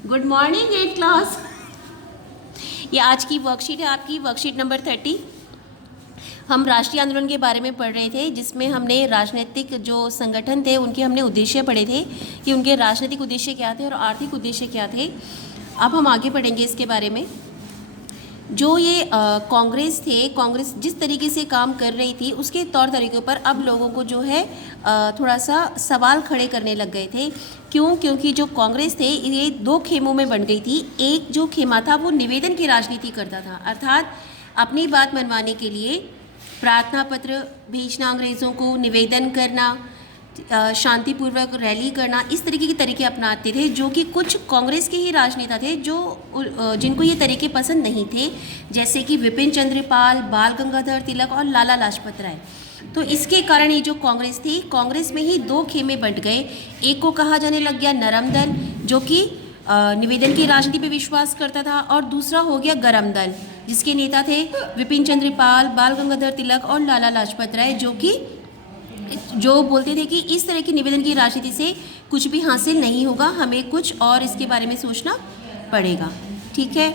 Good morning eight class. ये आज की वर्कशीट है आपकी, वर्कशीट नंबर 30। हम राष्ट्रीय आंदोलन के बारे में पढ़ रहे थे, जिसमें हमने राजनीतिक जो संगठन थे उनके हमने उद्देश्य पढ़े थे कि उनके राजनीतिक उद्देश्य क्या थे और आर्थिक उद्देश्य क्या थे। अब हम आगे पढ़ेंगे इसके बारे में। जो ये कांग्रेस थे, कांग्रेस जिस तरीके से काम कर रही थी उसके तौर तरीक़ों पर अब लोगों को जो है थोड़ा सा सवाल खड़े करने लग गए थे। क्यों? क्योंकि जो कांग्रेस थे ये दो खेमों में बन गई थी। एक जो खेमा था वो निवेदन की राजनीति करता था, अर्थात अपनी बात मनवाने के लिए प्रार्थना पत्र भेजना अंग्रेज़ों को, निवेदन करना, शांतिपूर्वक रैली करना, इस तरीके के तरीके अपनाते थे, जो कि कुछ कांग्रेस के ही राजनेता थे जो जिनको ये तरीके पसंद नहीं थे, जैसे कि विपिन चंद्र पाल, बाल गंगाधर तिलक और लाला लाजपत राय। तो इसके कारण ये जो कांग्रेस थी, कांग्रेस में ही दो खेमे बंट गए। एक को कहा जाने लग गया नरम दल, जो कि निवेदन की राजनीति पे विश्वास करता था, और दूसरा हो गया गरम दल, जिसके नेता थे विपिन चंद्र पाल, बाल गंगाधर तिलक और लाला लाजपत राय, जो बोलते थे कि इस तरह की निवेदन की राजनीति से कुछ भी हासिल नहीं होगा, हमें कुछ और इसके बारे में सोचना पड़ेगा। ठीक है।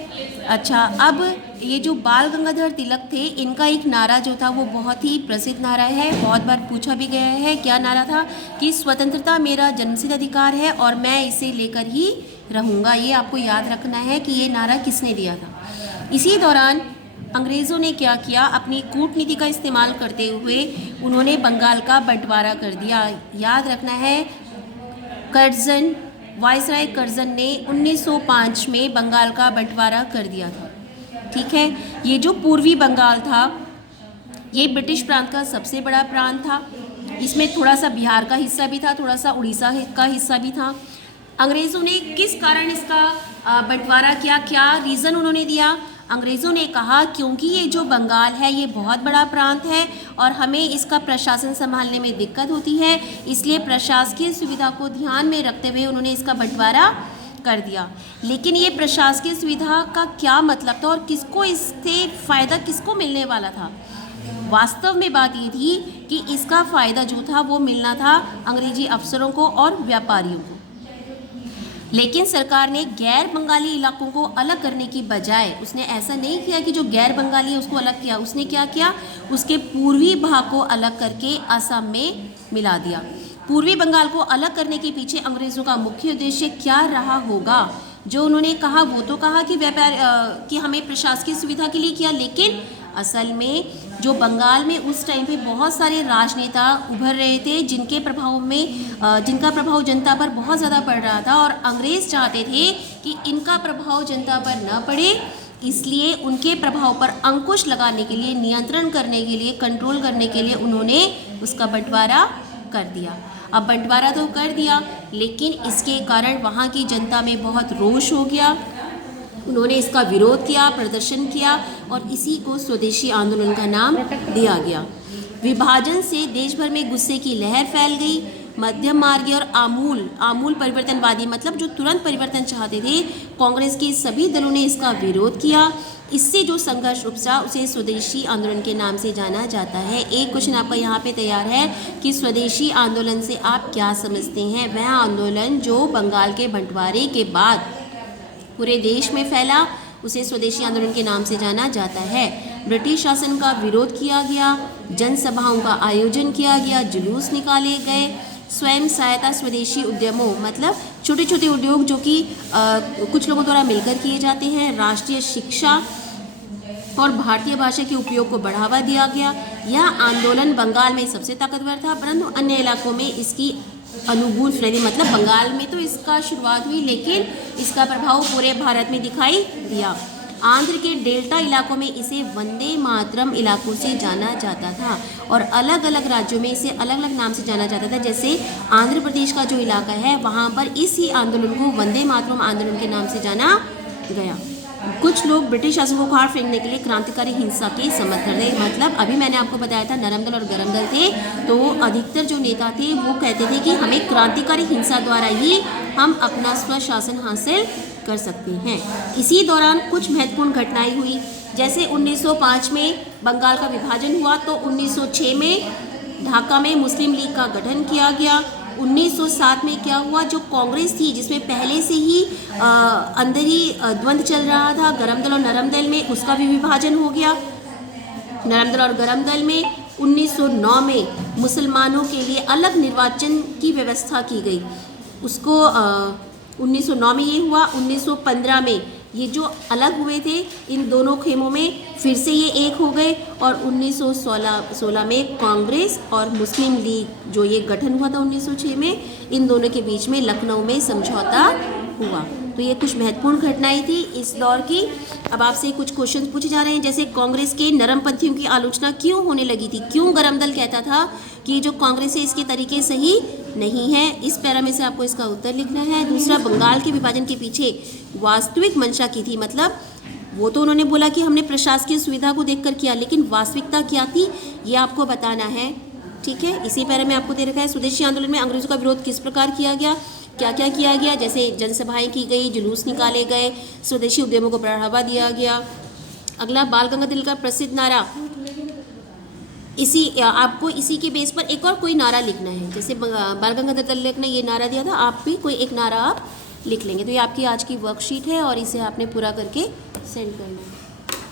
अच्छा, अब ये जो बाल गंगाधर तिलक थे, इनका एक नारा जो था वो बहुत ही प्रसिद्ध नारा है, बहुत बार पूछा भी गया है। क्या नारा था? कि स्वतंत्रता मेरा जन्मसिद्ध अधिकार है और मैं इसे लेकर ही रहूँगा। ये आपको याद रखना है कि ये नारा किसने दिया था। इसी दौरान अंग्रेज़ों ने क्या किया? अपनी कूटनीति का इस्तेमाल करते हुए उन्होंने बंगाल का बंटवारा कर दिया। याद रखना है, कर्जन, वायसराय कर्जन ने 1905 में बंगाल का बंटवारा कर दिया था। ठीक है। ये जो पूर्वी बंगाल था, ये ब्रिटिश प्रांत का सबसे बड़ा प्रांत था। इसमें थोड़ा सा बिहार का हिस्सा भी था, थोड़ा सा उड़ीसा का हिस्सा भी था। अंग्रेज़ों ने किस कारण इसका बंटवारा किया? क्या रीज़न उन्होंने दिया? अंग्रेज़ों ने कहा क्योंकि ये जो बंगाल है ये बहुत बड़ा प्रांत है और हमें इसका प्रशासन संभालने में दिक्कत होती है, इसलिए प्रशासकीय सुविधा को ध्यान में रखते हुए उन्होंने इसका बंटवारा कर दिया। लेकिन ये प्रशासकीय सुविधा का क्या मतलब था और किसको इससे फ़ायदा किसको मिलने वाला था? वास्तव में बात ये थी कि इसका फ़ायदा जो था वो मिलना था अंग्रेजी अफसरों को और व्यापारियों को। लेकिन सरकार ने गैर बंगाली इलाकों को अलग करने की बजाय उसने ऐसा नहीं किया कि जो गैर बंगाली है उसको अलग किया। उसने क्या किया? उसके पूर्वी भाग को अलग करके असम में मिला दिया। पूर्वी बंगाल को अलग करने के पीछे अंग्रेज़ों का मुख्य उद्देश्य क्या रहा होगा? जो उन्होंने कहा वो तो कहा कि कि हमें प्रशासकीय सुविधा के लिए किया, लेकिन असल में जो बंगाल में उस टाइम पे बहुत सारे राजनेता उभर रहे थे जिनका प्रभाव जनता पर बहुत ज़्यादा पड़ रहा था, और अंग्रेज़ चाहते थे कि इनका प्रभाव जनता पर न पड़े, इसलिए उनके प्रभाव पर अंकुश लगाने के लिए, नियंत्रण करने के लिए, कंट्रोल करने के लिए उन्होंने उसका बंटवारा कर दिया। अब बंटवारा तो कर दिया, लेकिन इसके कारण वहाँ की जनता में बहुत रोष हो गया। उन्होंने इसका विरोध किया, प्रदर्शन किया, और इसी को स्वदेशी आंदोलन का नाम दिया गया। विभाजन से देश भर में गुस्से की लहर फैल गई। मध्यम मार्गी और आमूल परिवर्तनवादी, मतलब जो तुरंत परिवर्तन चाहते थे, कांग्रेस के सभी दलों ने इसका विरोध किया। इससे जो संघर्ष उपजा उसे स्वदेशी आंदोलन के नाम से जाना जाता है। एक क्वेश्चन आपका यहाँ पे तैयार है कि स्वदेशी आंदोलन से आप क्या समझते हैं? वह आंदोलन जो बंगाल के बंटवारे के बाद पूरे देश में फैला, उसे स्वदेशी आंदोलन के नाम से जाना जाता है। ब्रिटिश शासन का विरोध किया गया, जनसभाओं का आयोजन किया गया, जुलूस निकाले गए, स्वयं सहायता स्वदेशी उद्यमों, मतलब छोटे छोटे उद्योग जो कि कुछ लोगों द्वारा मिलकर किए जाते हैं, राष्ट्रीय शिक्षा और भारतीय भाषा के उपयोग को बढ़ावा दिया गया। यह आंदोलन बंगाल में सबसे ताकतवर था, परंतु अन्य इलाकों में इसकी अनुकूल फैली, मतलब बंगाल में तो इसका शुरुआत हुई, लेकिन इसका प्रभाव पूरे भारत में दिखाई दिया। आंध्र के डेल्टा इलाकों में इसे वंदे मातरम इलाकों से जाना जाता था, और अलग अलग राज्यों में इसे अलग अलग नाम से जाना जाता था। जैसे आंध्र प्रदेश का जो इलाका है वहाँ पर इसी आंदोलन को वंदे मातरम आंदोलन के नाम से जाना गया। कुछ लोग ब्रिटिश शासन को उखाड़ फेंकने के लिए क्रांतिकारी हिंसा के समर्थन थे। मतलब अभी मैंने आपको बताया था नरम दल और गरम दल थे, तो अधिकतर जो नेता थे वो कहते थे कि हमें क्रांतिकारी हिंसा द्वारा ही हम अपना स्वशासन हासिल कर सकते हैं। इसी दौरान कुछ महत्वपूर्ण घटनाएं हुई, जैसे 1905 में बंगाल का विभाजन हुआ, तो 1906 में ढाका में मुस्लिम लीग का गठन किया गया। 1907 में क्या हुआ, जो कांग्रेस थी जिसमें पहले से ही अंदर ही द्वंद्व चल रहा था गरम दल और नरम दल में, उसका भी विभाजन हो गया। नरम दल और गरम दल में 1909 में मुसलमानों के लिए अलग निर्वाचन की व्यवस्था की गई, उसको 1909 में ये हुआ। 1915 में ये जो अलग हुए थे इन दोनों खेमों में फिर से ये एक हो गए, और 1916 में कांग्रेस और मुस्लिम लीग जो ये गठन हुआ था 1906 में, इन दोनों के बीच में लखनऊ में समझौता हुआ। तो ये कुछ महत्वपूर्ण घटनाएं थी इस दौर की। अब आपसे कुछ क्वेश्चन पूछे जा रहे हैं, जैसे कांग्रेस के नरमपंथियों की आलोचना क्यों होने लगी थी, क्यों गरम दल कहता था कि जो कांग्रेस है इसके तरीके सही नहीं है, इस पैरा में से आपको इसका उत्तर लिखना है। दूसरा, बंगाल के विभाजन के पीछे वास्तविक मंशा की थी, मतलब वो तो उन्होंने बोला कि हमने प्रशासकीय सुविधा को देखकर किया, लेकिन वास्तविकता क्या थी ये आपको बताना है, ठीक है। इसी पैरा में आपको दे रखा है, स्वदेशी आंदोलन में अंग्रेजों का विरोध किस प्रकार किया गया, क्या क्या किया गया, जैसे जनसभाएं की गई, जुलूस निकाले गए, स्वदेशी उद्यमों को बढ़ावा दिया गया। अगला, बाल गंगाधर तिलक का प्रसिद्ध नारा, आपको इसी के बेस पर एक और कोई नारा लिखना है, जैसे बाल गंगाधर तिलक ने ये नारा दिया था, आप भी कोई एक नारा आप लिख लेंगे। तो ये आपकी आज की वर्कशीट है और इसे आपने पूरा करके सेंड करना है।